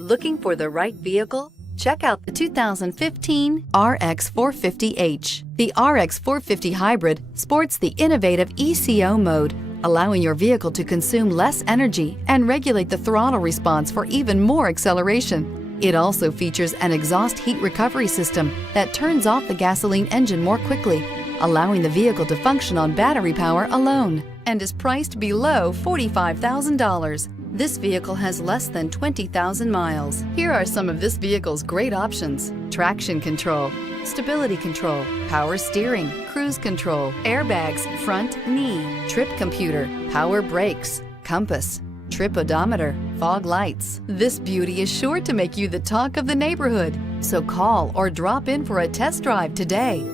Looking for the right vehicle? Check out the 2015 RX 450h. The RX 450 Hybrid sports the innovative ECO mode, allowing your vehicle to consume less energy and regulate the throttle response for even more acceleration. It also features an exhaust heat recovery system that turns off the gasoline engine more quickly, allowing the vehicle to function on battery power alone, and is priced below $45,000. This vehicle has less than 20,000 miles. Here are some of this vehicle's great options: traction control, stability control, power steering, cruise control, airbags, front knee, trip computer, power brakes, compass, trip odometer, fog lights. This beauty is sure to make you the talk of the neighborhood. So call or drop in for a test drive today.